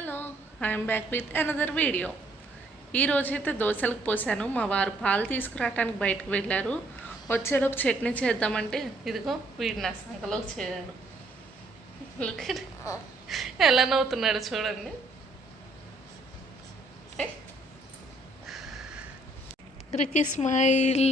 Hello, I'm back with another video. ఈరోజైతే దోశలకు పోసాను. మా వారు పాలు తీసుకురావడానికి బయటకు వెళ్ళారు. వచ్చేలోపు చట్నీ చేద్దామంటే ఇదిగో వీడు నా సంకలోకి చేరాడు. ఎలా నవ్వుతున్నాడు చూడండి. Ricky smile.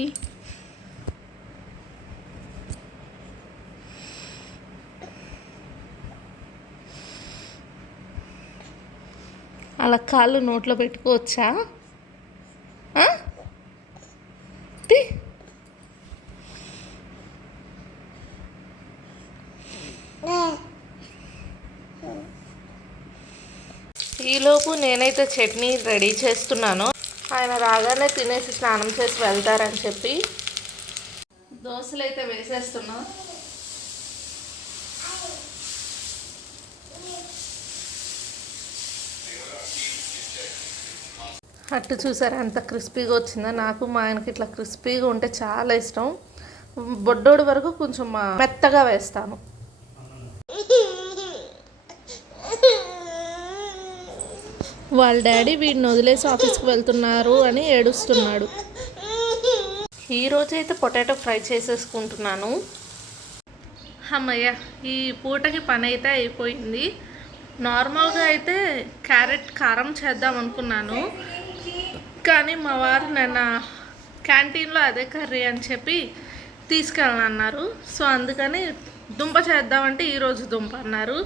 అలా కాళ్ళు నోట్లో పెట్టుకోవచ్చా? ఈలోపు నేనైతే చట్నీ రెడీ చేస్తున్నాను. ఆయన రాగానే తినేసి స్నానం చేసి వెళ్తారని చెప్పి దోశలు అయితే వేసేస్తున్నా. అట్టు చూసారా ఎంత క్రిస్పీగా వచ్చిందో. నాకు మా ఆయనకి ఇట్లా క్రిస్పీగా ఉంటే చాలా ఇష్టం. బొడ్డోడి వరకు కొంచెం మెత్తగా వేస్తాను. వాళ్ళ డాడీ వీడిని వదిలేసి ఆఫీస్కి వెళ్తున్నారు అని ఏడుస్తున్నాడు. ఈరోజైతే పొటాటో ఫ్రై చేసేసుకుంటున్నాను. అమ్మయ్య, ఈ పూటకి పని అయితే అయిపోయింది. నార్మల్గా అయితే క్యారెట్ కారం చేద్దాం అనుకున్నాను, కానీ మా వారు నిన్న క్యాంటీన్లో అదే కర్రీ అని చెప్పి తీసుకెళ్ళనన్నారు. సో అందుకని దుంప చేద్దామంటే ఈరోజు దుంప అన్నారు.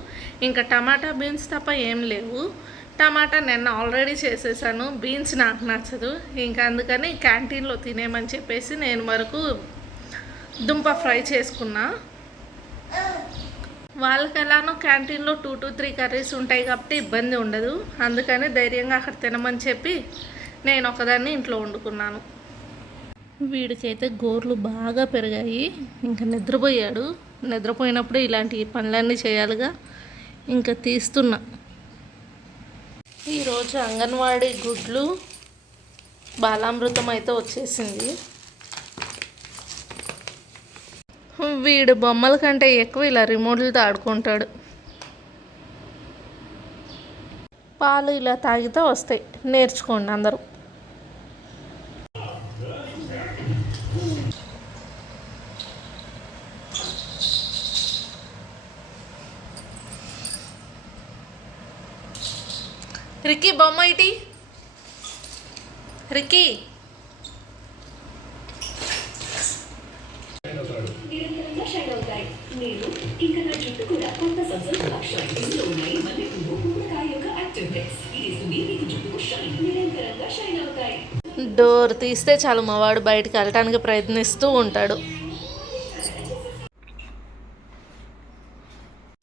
ఇంకా టమాటా బీన్స్ తప్ప ఏం లేవు. టమాటా నిన్న ఆల్రెడీ చేసేసాను, బీన్స్ నాకు నచ్చదు. ఇంకా అందుకని క్యాంటీన్లో తినేమని చెప్పేసి నేను వరకు దుంప ఫ్రై చేసుకున్నా. వాళ్ళకి ఎలానో క్యాంటీన్లో 2 to 3 కర్రీస్ ఉంటాయి కాబట్టి ఇబ్బంది ఉండదు. అందుకని ధైర్యంగా అక్కడ తినమని చెప్పి నేను ఒకదాన్ని ఇంట్లో వండుకున్నాను. వీడికైతే గోర్లు బాగా పెరిగాయి. ఇంకా నిద్రపోయాడు. నిద్రపోయినప్పుడు ఇలాంటి పనులన్నీ చేయాలిగా, ఇంకా తీస్తున్నా. ఈరోజు అంగన్వాడీ గుడ్లు బాలామృతం అయితే వచ్చేసింది. వీడు బొమ్మల కంటే ఎక్కువ ఇలా రిమోట్లతో ఆడుకుంటాడు. పాలు ఇలా తాగితే వస్తాయి, నేర్చుకోండి అందరూ. రిక్కీ బొమ్మ ఇటీ. రిక్కీ డోర్ తీస్తే చాలు మా వాడు బయటకు వెళ్ళటానికి ప్రయత్నిస్తూ ఉంటాడు.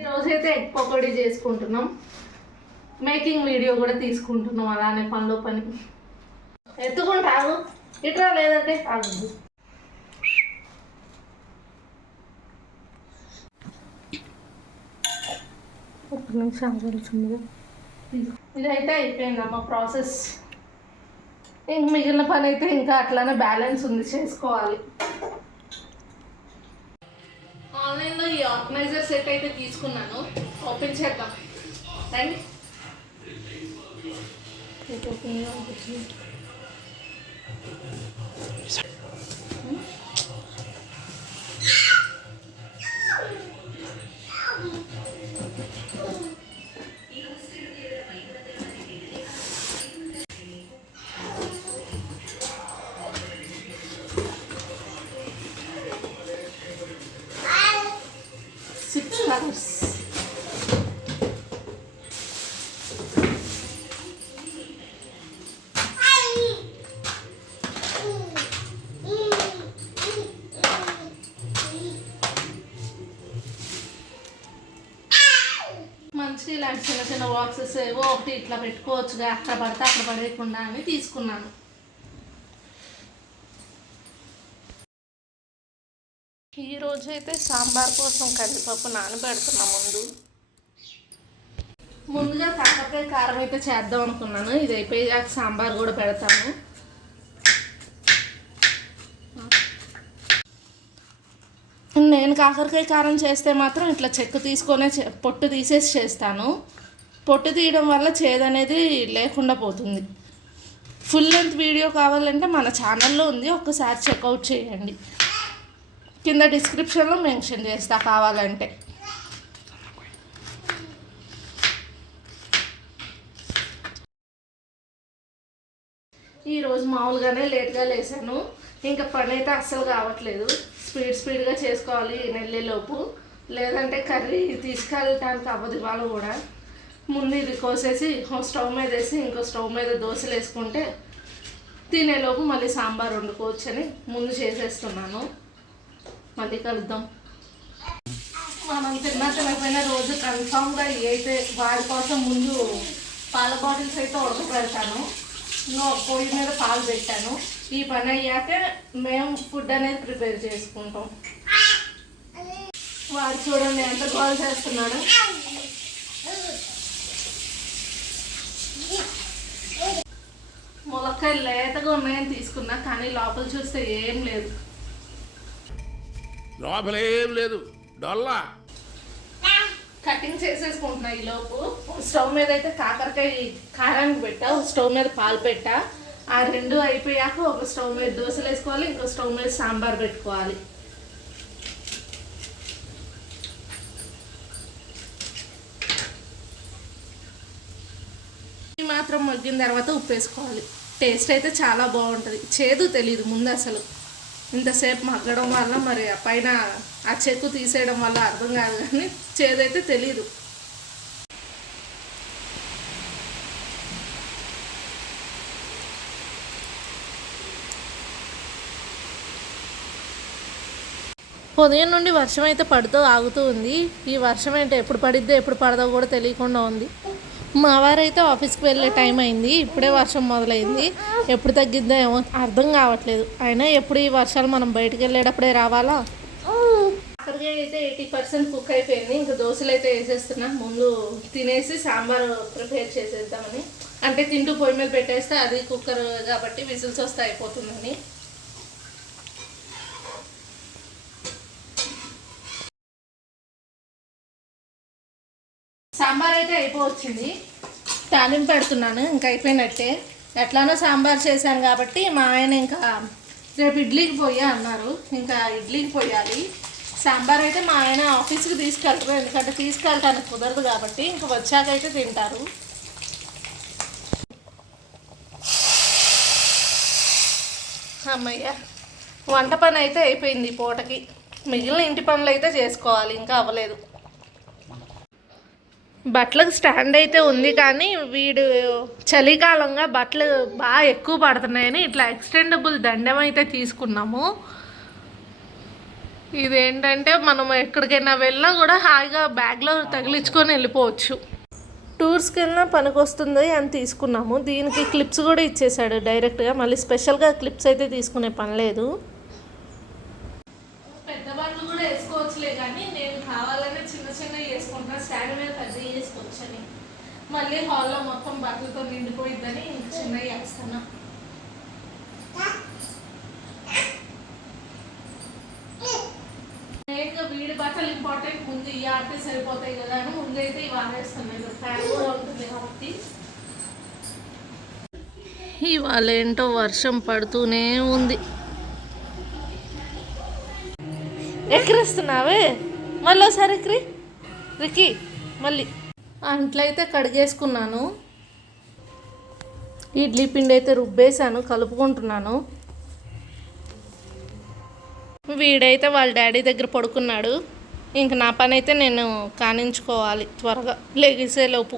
రోజైతే ఎగ్ పకోడీ చేసుకుంటున్నాం. మేకింగ్ వీడియో కూడా తీసుకుంటున్నాం. అలానే పనిలో పని ఎత్తుకుంటారు. ఇట్లా లేదంటే ఆగదు. ఒక నిమిషం ఆగలుచుంది. ఇదైతే అయిపోయిందమ్మ ప్రాసెస్. ఇంక మిగిలిన పని అయితే ఇంకా అట్లానే బ్యాలెన్స్ ఉంది, చేసుకోవాలి. ఆన్లైన్లో ఈ ఆర్గనైజర్ సెట్ అయితే తీసుకున్నాను. ఓపెన్ చేద్దాం రండి. మంచి ఇలాంటి చిన్న చిన్న బాక్సెస్ ఏవో ఒకటి ఇట్లా పెట్టుకోవచ్చుగా, అక్కడ పడితే అక్కడ పడేయకుండా అని తీసుకున్నాను. ఈరోజు అయితే సాంబార్ కోసం కందిపప్పు నానబెడుతున్నా. ముందుగా కాకరకాయ కారం అయితే చేద్దాం అనుకున్నాను. ఇది అయిపోయాక సాంబార్ కూడా పెడతాను. నేను కాకరకాయ కారం చేస్తే మాత్రం ఇట్లా చెక్కు తీసుకొనే పొట్టు తీసేసి చేస్తాను. పొట్టు తీయడం వల్ల చేదు అనేది లేకుండా పోతుంది. ఫుల్ లెంత్ వీడియో కావాలంటే మన ఛానల్లో ఉంది, ఒక్కసారి చెక్అవుట్ చేయండి. కింద డిస్క్రిప్షన్లో మెన్షన్ చేస్తా కావాలంటే. ఈరోజు మామూలుగానే లేట్గా లేసాను. ఇంకా పని అయితే అస్సలు కావట్లేదు. స్పీడ్గా చేసుకోవాలి నెల్లిలోపు, లేదంటే కర్రీ తీసుకెళ్ళటానికి అవ్వదు ఇవాళ కూడా. ముందు ఇది కోసేసి స్టవ్ మీద వేసి ఇంకో స్టవ్ మీద దోశలు వేసుకుంటే తినేలోపు మళ్ళీ సాంబార్ వండుకోవచ్చని ముందు చేసేస్తున్నాను. మళ్ళీ కలుద్దాం. మనం తినకపోయినా రోజు కన్ఫామ్గా ఇవి అయితే వాడి కోసం ముందు పాల బాటిల్స్ అయితే ఉడకబెడతాను. పొయ్యి మీద పాలు పెట్టాను. ఈ పని అయ్యాక మేము ఫుడ్ అనేది ప్రిపేర్ చేసుకుంటాం. వాడు చూడండి ఎంత కాల్ చేస్తున్నాడు. ములక్కాయలు లేతగా ఉన్నాయని తీసుకున్నా, కానీ లోపల చూస్తే ఏం లేదు. డొల్లా కటింగ్ చేసేసుకుంటున్నా. ఈ లోపు స్టవ్ మీద అయితే కాకరకాయ కారానికి పెట్టా, స్టవ్ మీద పాలు పెట్టా. ఆ రెండు అయిపోయాక ఒక స్టవ్ మీద దోశలు వేసుకోవాలి, ఇంకో స్టవ్ మీద సాంబార్ పెట్టుకోవాలి. ఈ మాత్రం మగ్గిన తర్వాత ఉప్పు వేసుకోవాలి. టేస్ట్ అయితే చాలా బాగుంటుంది. చేదు తెలీదు ముందు అసలు. ఇంతసేపు మగ్గడం వల్ల మరి ఆ పైన ఆ చెక్కు తీసేయడం వల్ల అర్థం కాదు, కానీ చేదైతే తెలీదు. ఉదయం నుండి వర్షం అయితే పడుతూ ఆగుతూ ఉంది. ఈ వర్షం ఏంటో ఎప్పుడు పడిద్దో ఎప్పుడు పడదో కూడా తెలియకుండా ఉంది. మా వారైతే ఆఫీస్కి వెళ్ళే టైం అయింది, ఇప్పుడే వర్షం మొదలైంది. ఎప్పుడు తగ్గిద్దో ఏమో అర్థం కావట్లేదు. అయినా ఎప్పుడు ఈ వర్షాలు మనం బయటకు వెళ్ళేటప్పుడే రావాలా. కాకరకాయ అయితే 80% కుక్ అయిపోయింది. ఇంకా దోశలు అయితే వేసేస్తున్నా. ముందు తినేసి సాంబార్ ప్రిపేర్ చేసేద్దామని, అంటే తింటూ పొయ్యి మీద పెట్టేస్తే అది కుక్కర్ కాబట్టి విజిల్స్ వస్తే అయిపోతుందని. సాంబార్ అయితే అయిపోవచ్చింది. తాలింపు పెడుతున్నాను, ఇంకా అయిపోయినట్టే. ఎట్లానో సాంబార్ చేశాను కాబట్టి మా ఆయన ఇంకా రేపు ఇడ్లీకి పోయా అన్నారు, ఇంకా ఇడ్లీకి పోయాలి. సాంబార్ అయితే మా ఆయన ఆఫీస్కి తీసుకెళ్తారు, ఎందుకంటే తీసుకెళ్ళటానికి కుదరదు కాబట్టి ఇంకా వచ్చాకైతే తింటారు. అమ్మయ్య, వంట పని అయితే అయిపోయింది పూటకి. మిగిలిన ఇంటి పనులు అయితే చేసుకోవాలి, ఇంకా అవ్వలేదు. బట్టలకు స్టాండ్ అయితే ఉంది, కానీ వీడు చలికాలంగా బట్టలు బాగా ఎక్కువ పడుతున్నాయని ఇట్లా ఎక్స్టెండబుల్ దండం అయితే తీసుకున్నాము. ఇదేంటంటే మనం ఎక్కడికైనా వెళ్ళినా కూడా హాయిగా బ్యాగ్లో తగిలించుకొని వెళ్ళిపోవచ్చు. టూర్స్కి వెళ్ళినా పనికొస్తుంది అని తీసుకున్నాము. దీనికి క్లిప్స్ కూడా ఇచ్చేసాడు డైరెక్ట్గా, మళ్ళీ స్పెషల్గా క్లిప్స్ అయితే తీసుకునే పని లేదు. పెద్ద బట్టలు కూడా వేసుకోవచ్చులే, కానీ నేను కావాలనే చిన్న చిన్నవి వేసుకుంటున్నా, స్టాండ్ మీద పెద్దవి వేసుకోవచ్చని. మళ్ళీ హాల్లో మొత్తం బట్టలతో నిండిపోయిద్దని ఇంక చిన్నవి వేస్తున్నా. మెయిన్గా వీడి బట్టలు ఇంపార్టెంట్, ముందు ఇవి ఆడితే సరిపోతాయి కదా అని ముందైతే ఇవి ఆడేస్తున్నాయి. ఫ్యాన్ కూడా ఉంటుంది కాబట్టి. ఇవాళ ఏంటో వర్షం పడుతూనే ఉంది. ఎక్కిరిస్తున్నావే మళ్ళీ ఒకసారి రికి మళ్ళీ. అంట్లయితే కడిగేసుకున్నాను. ఇడ్లీ పిండి అయితే రుబ్బేశాను, కలుపుకుంటున్నాను. వీడైతే వాళ్ళ డాడీ దగ్గర పడుకున్నాడు. ఇంక నా పని అయితే నేను కానించుకోవాలి త్వరగా లెగిసేలోపు.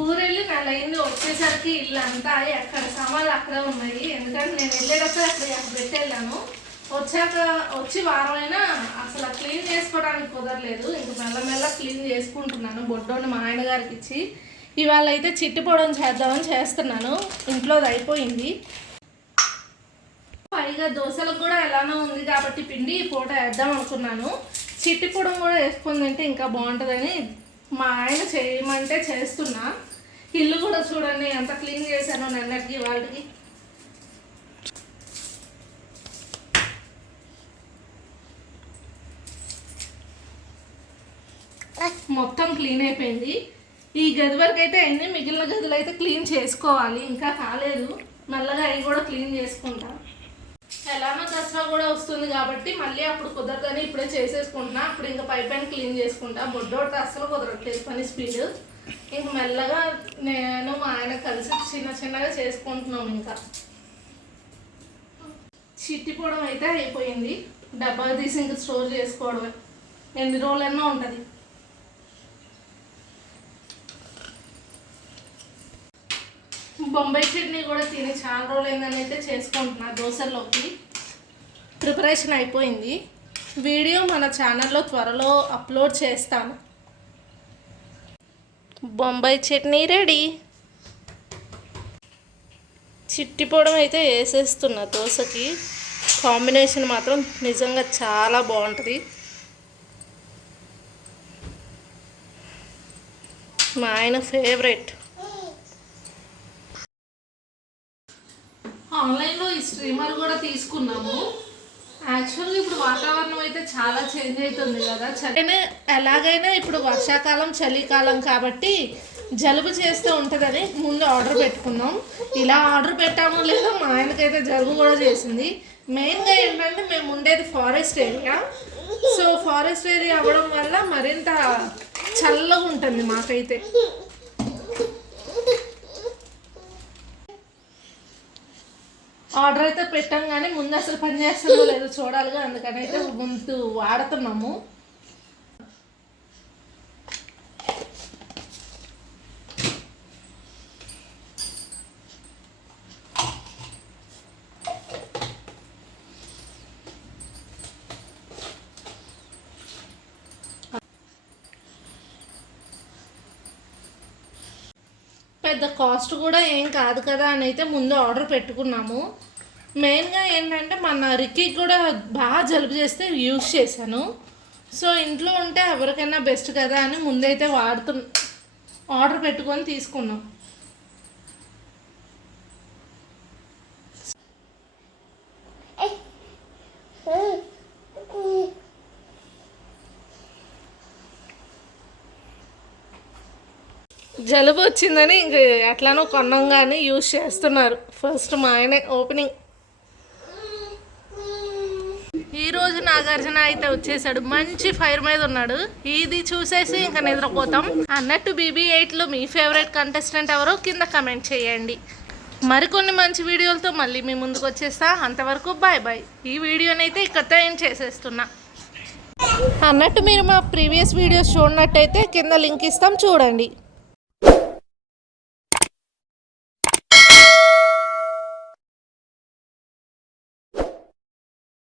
ఊరెళ్ళి నెలైంది, వచ్చేసరికి ఇల్లు అంతా ఎక్కడ సామాన్లు అక్కడే ఉన్నాయి. ఎందుకంటే నేను వెళ్ళేటప్పుడు అక్కడ పెట్టేళ్ళాను. వచ్చి వారమైనా అసలు క్లీన్ చేసుకోవడానికి కుదరలేదు. ఇంక మెల్లమెల్ల క్లీన్ చేసుకుంటున్నాను. బొడ్డోని మా ఆయన గారికి ఇచ్చి ఇవాళ అయితే చిట్టి పొడం చేద్దామని చేస్తున్నాను. ఇంట్లోది అయిపోయింది. పైగా దోశలకు కూడా ఎలానో ఉంది కాబట్టి పిండి పూట వేద్దాం అనుకున్నాను. చిట్టి పొడం కూడా వేసుకొని తింటే ఇంకా బాగుంటుందని మా ఆయన చేయమంటే చేస్తున్నా. ఇల్లు కూడా చూడండి ఎంత క్లీన్ చేశాను నిన్నటికి వాళ్ళకి. మొత్తం క్లీన్ అయిపోయింది. ఈ గది వరకు అయితే అయింది, మిగిలిన గదులు అయితే క్లీన్ చేసుకోవాలి, ఇంకా కాలేదు. మెల్లగా అవి కూడా క్లీన్ చేసుకుంటా. ఎలానో దసరా కూడా వస్తుంది కాబట్టి మళ్ళీ అప్పుడు కుదరదని ఇప్పుడే చేసేసుకుంటున్నా. అప్పుడు ఇంకా పైన క్లీన్ చేసుకుంటా. బొడ్డోడితో అస్సలు కుదరట్లేదు పని స్పీడ్. ఇంక మెల్లగా నేను మా ఆయన కలిసి చిన్నగా చేసుకుంటున్నాం. ఇంకా చిట్టిపోవడం అయితే అయిపోయింది. డబ్బా తీసి ఇంకా స్టోర్ చేసుకోవడమే, ఎన్ని రోజులన్నా ఉంటుంది. బొంబాయి చట్నీ కూడా తిని చాలా రోజులైందని అయితే చేసుకుంటున్నా. దోశల్లోకి ప్రిపరేషన్ అయిపోయింది. వీడియో మన ఛానల్లో త్వరలో అప్లోడ్ చేస్తాను. బొంబాయి చట్నీ రెడీ. చిట్టిపోవడం అయితే వేసేస్తున్నా. దోశకి కాంబినేషన్ మాత్రం నిజంగా చాలా బాగుంటుంది. మా ఆయన ఫేవరెట్. ఆన్లైన్లో ఈ స్ట్రీమర్ కూడా తీసుకున్నాము. యాక్చువల్గా ఇప్పుడు వాతావరణం అయితే చాలా చేంజ్ అవుతుంది కదా. ఎలాగైనా ఇప్పుడు వర్షాకాలం చలికాలం కాబట్టి జలుబు చేస్తూ ఉంటుందని ముందు ఆర్డర్ పెట్టుకున్నాం. ఇలా ఆర్డర్ పెట్టామో లేదో మా ఆయనకైతే జలుబు కూడా చేసింది. మెయిన్గా ఏంటంటే మేము ఉండేది forest area. So forest area అవ్వడం వల్ల మరింత చల్లగా ఉంటుంది మాకైతే. ఆర్డర్ అయితే పెట్టాం కానీ ముందు అసలు పని చేస్తుందో లేదో చూడాలిగా, అందుకని అయితే ముందు వాడుతున్నాము. పెద్ద కాస్ట్ కూడా ఏం కాదు కదా అని అయితే ముందు ఆర్డర్ పెట్టుకున్నాము. మెయిన్గా ఏంటంటే మన రిక్కీకి కూడా బాగా జలుబు చేస్తే యూజ్ చేశాను. సో ఇంట్లో ఉంటే ఎవరికైనా బెస్ట్ కదా అని ముందైతే ఆర్డర్ పెట్టుకొని తీసుకున్నాం. జలుబు వచ్చిందని ఇంక ఎట్లానో కొన్నంగానే యూజ్ చేస్తున్నారు. ఫస్ట్ మా ఆయనే ఓపెనింగ్. ఈరోజు నాగార్జున అయితే వచ్చేసాడు, మంచి ఫైర్ మీద ఉన్నాడు. ఇది చూసేసి ఇంకా నిద్రపోతాం. అన్నట్టు BB8లో మీ ఫేవరెట్ కంటెస్టెంట్ ఎవరో కింద కమెంట్ చేయండి. మరికొన్ని మంచి వీడియోలతో మళ్ళీ మీ ముందుకు వచ్చేస్తా. అంతవరకు బాయ్ బాయ్. ఈ వీడియోనైతే ఇక్కడితో ఏం చేసేస్తున్నా. అన్నట్టు మీరు మా ప్రీవియస్ వీడియోస్ చూడనట్టయితే కింద లింక్ ఇస్తాం, చూడండి.